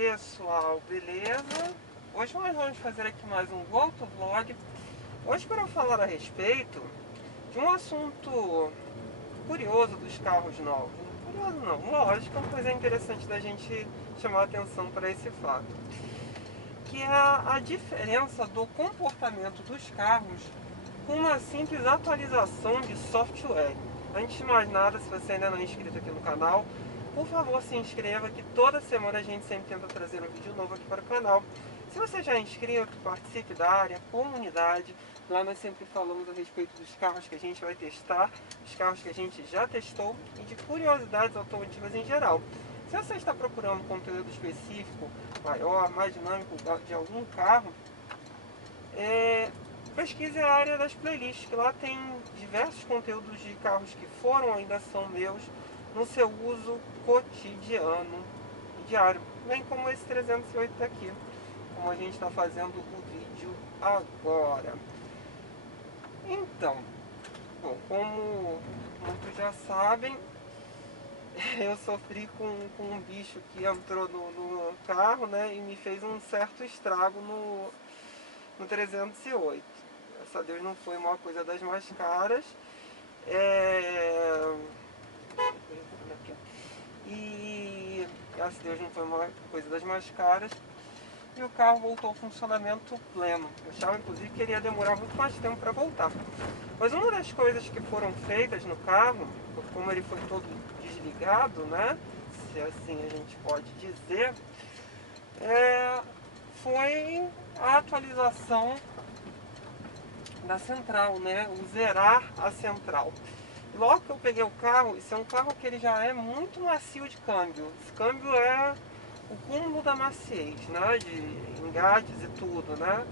pessoal, beleza? Hoje nós vamos fazer aqui mais um outro vlog. Hoje para falar a respeito de um assunto curioso dos carros novos. Curioso não, lógico, mas é interessante da gente chamar a atenção para esse fato. Que é a diferença do comportamento dos carros com uma simples atualização de software. Antes de mais nada, se você ainda não é inscrito aqui no canal, por favor se inscreva, que toda semana a gente sempre tenta trazer um vídeo novo aqui para o canal. Se você já é inscrito, participe da área, comunidade. Lá nós sempre falamos a respeito dos carros que a gente vai testar, os carros que a gente já testou e de curiosidades automotivas em geral. Se você está procurando conteúdo específico, maior, mais dinâmico de algum carro, pesquise a área das playlists, que lá tem diversos conteúdos de carros que foram, ainda são meus, no seu uso cotidiano e diário, bem como esse 308 daqui, como a gente está fazendo o vídeo agora. Então, bom, como muitos já sabem, eu sofri com um bicho que entrou no carro, né, e me fez um certo estrago no 308. Graças a Deus não foi uma coisa das mais caras. E graças a Deus não foi uma coisa das mais caras. E o carro voltou ao funcionamento pleno. Eu achava inclusive que ele ia demorar muito mais tempo para voltar. Mas uma das coisas que foram feitas no carro, como ele foi todo desligado, né, se assim a gente pode dizer, foi a atualização da central, né, o zerar a central. Logo que eu peguei o carro, isso é um carro que ele já é muito macio de câmbio. Esse câmbio é o cúmulo da maciez, né, de engates e tudo, né.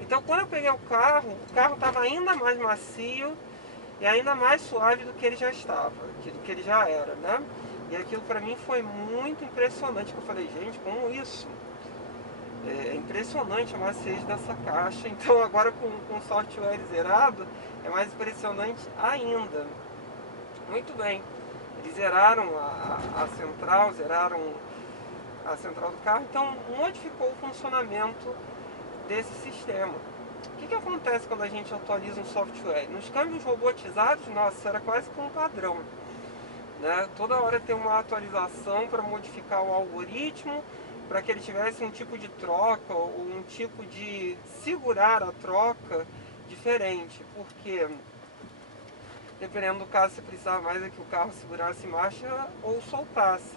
Então quando eu peguei o carro estava ainda mais macio e ainda mais suave do que ele já estava, do que ele já era, né. E aquilo para mim foi muito impressionante, que eu falei, gente, como isso? É impressionante a maciez dessa caixa. Então agora com o software zerado é mais impressionante ainda. Muito bem, eles zeraram a central, zeraram a central do carro, então modificou o funcionamento desse sistema. O que acontece quando a gente atualiza um software? Nos câmbios robotizados, nossa, era quase que um padrão, né? Toda hora tem uma atualização para modificar o algoritmo, para que ele tivesse um tipo de troca ou um tipo de segurar a troca diferente, porque dependendo do caso você precisava mais é que o carro segurasse marcha ou soltasse.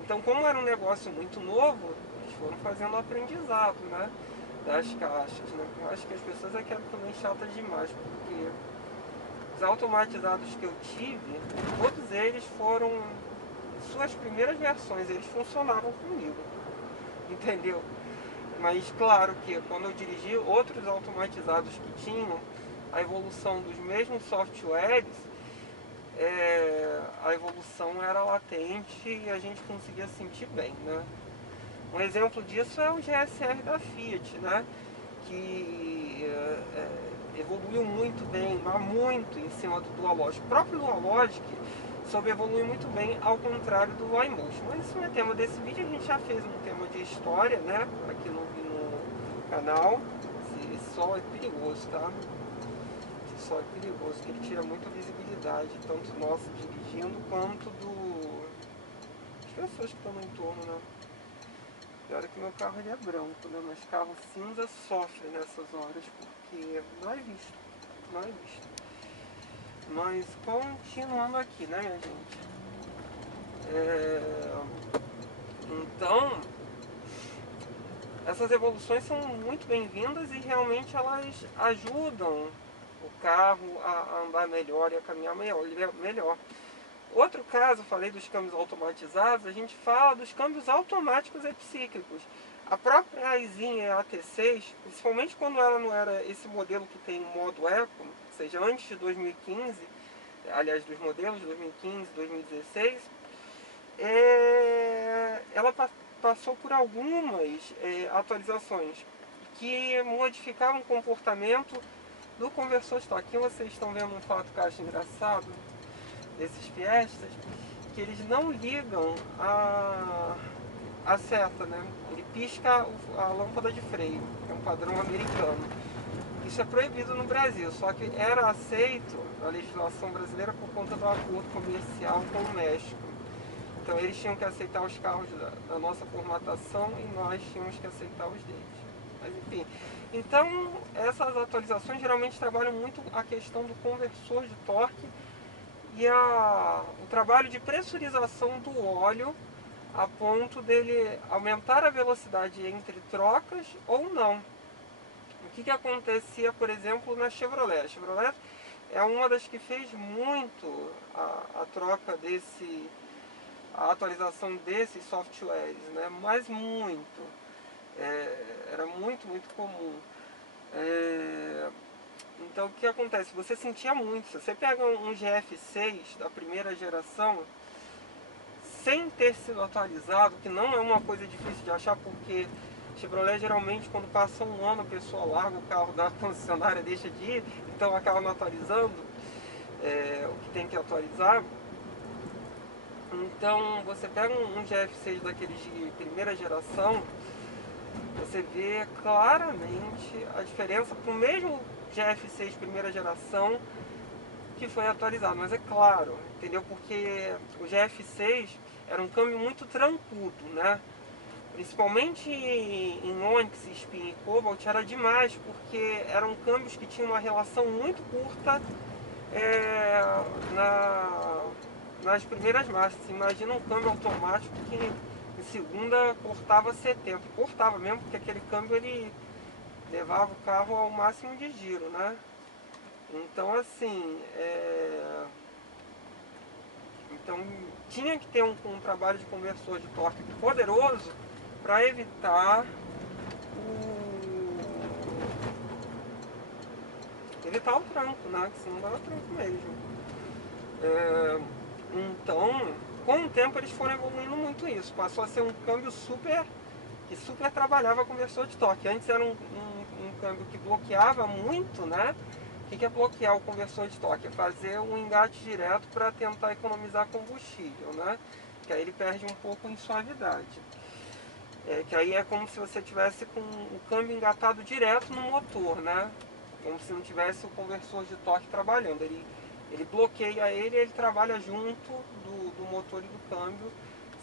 Então, como era um negócio muito novo, eles foram fazendo o aprendizado, né, das caixas, né? Eu acho que as pessoas aqui eram também chatas demais, porque os automatizados que eu tive, todos eles foram, suas primeiras versões, eles funcionavam comigo, entendeu? Mas claro que quando eu dirigi outros automatizados que tinham a evolução dos mesmos softwares, a evolução era latente e a gente conseguia sentir bem, né? Um exemplo disso é o GSR da Fiat, né? Que evoluiu muito bem, mas muito em cima do Dualogic. O próprio Dualogic soube evoluir muito bem, ao contrário do iMotion. Mas isso não é tema desse vídeo, a gente já fez um tema de história, né, aqui no canal. Esse sol é perigoso, tá? Esse sol é perigoso, porque ele tira muita visibilidade, tanto nossa dirigindo, quanto das pessoas que estão no entorno, né? Pior é que meu carro ele é branco, né? Mas carro cinza sofre nessas horas, porque não é visto, não é visto. Mas continuando aqui, né, minha gente? Então, essas evoluções são muito bem-vindas e realmente elas ajudam o carro a andar melhor e a caminhar melhor. Outro caso, eu falei dos câmbios automatizados, a gente fala dos câmbios automáticos epicíclicos. A própria Aizinha AT6, principalmente quando ela não era esse modelo que tem o modo Eco, ou seja, antes de 2015, aliás, dos modelos de 2015, 2016, ela passou por algumas atualizações que modificavam o comportamento do conversor estoque. Aqui vocês estão vendo um fato que eu acho engraçado desses Fiestas, que eles não ligam a seta, né? Ele pisca a lâmpada de freio, é um padrão americano. Isso é proibido no Brasil, só que era aceito a legislação brasileira por conta do acordo comercial com o México. Então eles tinham que aceitar os carros da nossa formatação e nós tínhamos que aceitar os deles. Mas enfim, então essas atualizações geralmente trabalham muito a questão do conversor de torque e o trabalho de pressurização do óleo a ponto dele aumentar a velocidade entre trocas ou não. O que acontecia, por exemplo, na Chevrolet? A Chevrolet é uma das que fez muito a troca a atualização desses softwares, né? Mas muito. Era muito comum. Então o que acontece? Você sentia muito. Se você pega um GF6 da primeira geração, sem ter sido atualizado, que não é uma coisa difícil de achar, porque Chevrolet geralmente quando passa um ano a pessoa larga o carro da concessionária, deixa de ir, então acaba não atualizando o que tem que atualizar. Então você pega um GF6 daqueles de primeira geração, você vê claramente a diferença para o mesmo GF6 primeira geração que foi atualizado, mas é claro, entendeu? Porque o GF6 era um câmbio muito trancudo, né? Principalmente em Onix, Spin e Cobalt era demais, porque eram câmbios que tinham uma relação muito curta nas primeiras marchas. Você imagina um câmbio automático que em segunda cortava 70, cortava mesmo, porque aquele câmbio ele levava o carro ao máximo de giro, né? Então assim, então tinha que ter um trabalho de conversor de torque poderoso para evitar o tranco, né? Que senão dava tranco mesmo. Então, com o tempo eles foram evoluindo muito isso. Passou a ser um câmbio que super trabalhava conversor de torque. Antes era um câmbio que bloqueava muito, né? O que é bloquear o conversor de torque? É fazer um engate direto para tentar economizar combustível, né? Que aí ele perde um pouco em suavidade. Que aí é como se você tivesse com o câmbio engatado direto no motor, né? Como se não tivesse o conversor de torque trabalhando. Ele bloqueia ele e ele trabalha junto do motor e do câmbio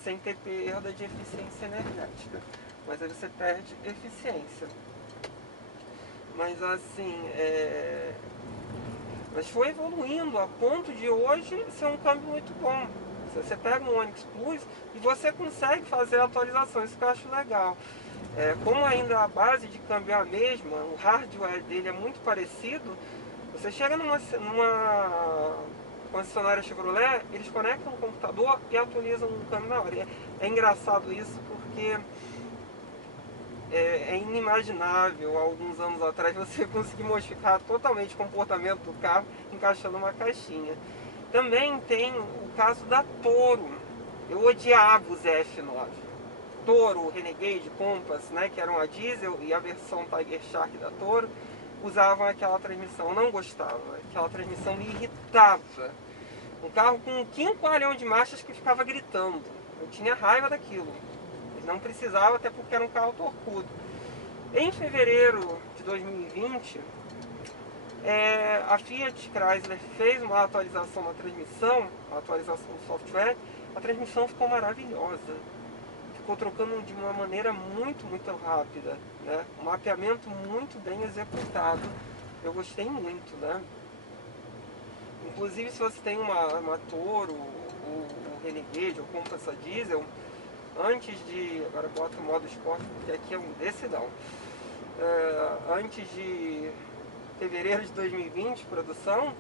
sem ter perda de eficiência energética. Mas aí você perde eficiência. Mas assim, mas foi evoluindo a ponto de hoje ser um câmbio muito bom. Você pega um Onix Plus e você consegue fazer a atualização, isso que eu acho legal. Como ainda a base de câmbio é a mesma, o hardware dele é muito parecido, você chega numa concessionária Chevrolet, eles conectam o computador e atualizam o câmbio na hora. É engraçado isso porque é inimaginável, há alguns anos atrás, você conseguir modificar totalmente o comportamento do carro encaixando uma caixinha. Também tem o caso da Toro. Eu odiava os F9. Toro, Renegade, Compass, né, que eram a diesel, e a versão Tiger Shark da Toro, usavam aquela transmissão. Eu não gostava. Aquela transmissão me irritava. Um carro com um quinqualhão de marchas que ficava gritando. Eu tinha raiva daquilo. Não precisava, até porque era um carro torcudo. Em fevereiro de 2020, a Fiat Chrysler fez uma atualização na transmissão, uma atualização do software. A transmissão ficou maravilhosa. Ficou trocando de uma maneira muito rápida, né? Um mapeamento muito bem executado. Eu gostei muito, né? Inclusive, se você tem uma Toro, o Renegade, ou Compass diesel, antes de... Agora bota o modo esporte, porque aqui é um decidão. Antes de fevereiro de 2020, produção,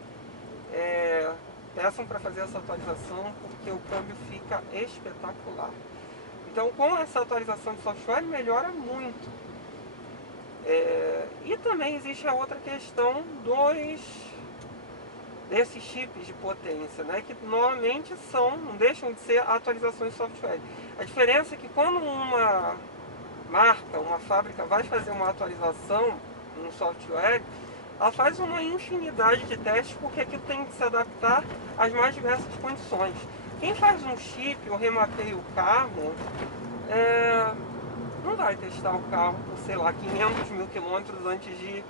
peçam para fazer essa atualização, porque o câmbio fica espetacular. Então, com essa atualização de software, melhora muito. E também existe a outra questão desses chips de potência, né, que normalmente não deixam de ser atualizações de software. A diferença é que quando uma marca, uma fábrica vai fazer uma atualização no software, ela faz uma infinidade de testes, porque aquilo tem que se adaptar às mais diversas condições. Quem faz um chip ou remapeia o carro, não vai testar o carro por, sei lá, 500 mil quilômetros antes de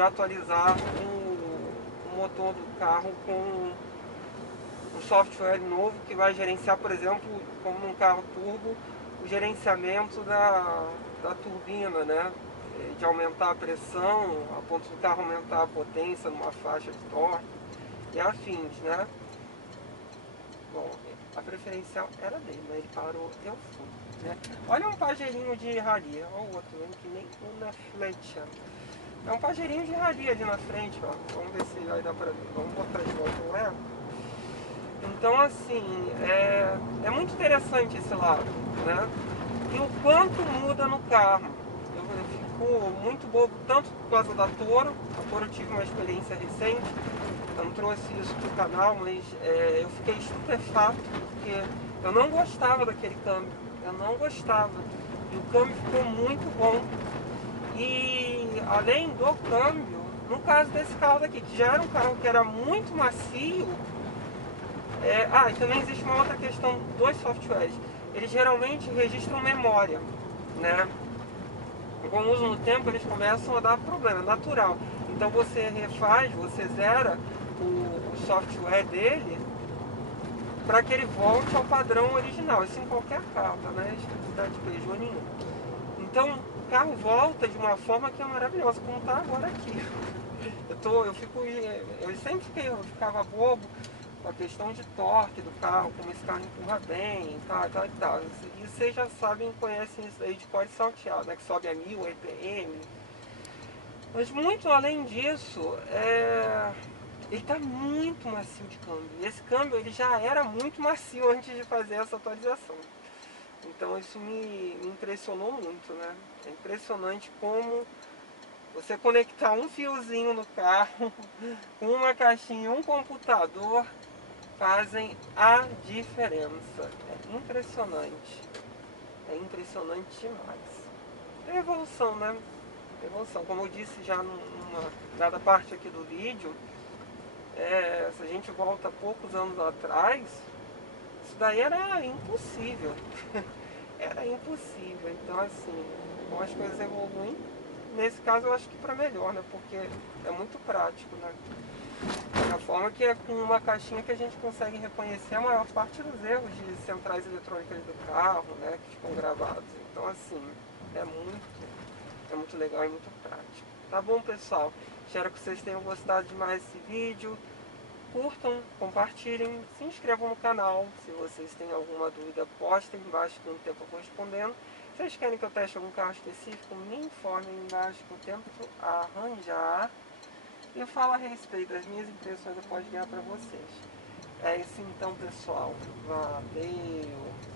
atualizar o motor do carro com um software novo que vai gerenciar, por exemplo, como num carro turbo, o gerenciamento da turbina, né? De aumentar a pressão, a ponto do carro aumentar a potência numa faixa de torque e afins, né? Bom, a preferencial era dele, mas ele parou, eu fui, né? Olha um pajerinho de rally, olha o outro, que nem uma flecha. É um pajerinho de rally ali na frente, ó. Vamos ver se vai dar pra ver. Vamos botar de volta, não é? Então, assim, é muito interessante esse lado, né? E o quanto muda no carro. Eu fico muito bobo, tanto por causa da Toro. A Toro eu tive uma experiência recente, eu não trouxe isso pro canal, mas eu fiquei estupefato, porque eu não gostava daquele câmbio. Eu não gostava. E o câmbio ficou muito bom. E além do câmbio, no caso desse carro daqui, que já era um carro que era muito macio, e também existe uma outra questão dos softwares. Eles geralmente registram memória, né? Com o uso no tempo eles começam a dar problema, é natural. Então você refaz, você zera o software dele para que ele volte ao padrão original. Isso em qualquer carro, tá? Não é exclusividade de Peugeot nenhum. Então o carro volta de uma forma que é maravilhosa, como está agora aqui. Eu ficava bobo com a questão de torque do carro, como esse carro empurra bem, tal. E vocês já sabem, conhecem isso aí de código salteado, né? Que sobe a 1000 RPM. Mas muito além disso, ele está muito macio de câmbio. E esse câmbio ele já era muito macio antes de fazer essa atualização. Então isso me impressionou muito, né? É impressionante como você conectar um fiozinho no carro, uma caixinha, um computador, fazem a diferença. É impressionante. É impressionante demais. É evolução, né? Evolução. Como eu disse já numa dada parte aqui do vídeo, se a gente volta poucos anos atrás, isso daí era impossível. Era impossível. Então assim, como as coisas evoluem, nesse caso eu acho que para melhor, né? Porque é muito prático, né? Da forma que é com uma caixinha que a gente consegue reconhecer a maior parte dos erros de centrais eletrônicas do carro, né? Que ficam gravados. Então assim, é muito legal e muito prático. Tá bom, pessoal? Espero que vocês tenham gostado de mais esse vídeo. Curtam, compartilhem, se inscrevam no canal. Se vocês têm alguma dúvida, postem embaixo que eu tento respondendo. Se vocês querem que eu teste algum carro específico, me informem embaixo que eu tento arranjar. E eu falo a respeito das minhas impressões, eu posso guiar para vocês. É isso então, pessoal. Valeu!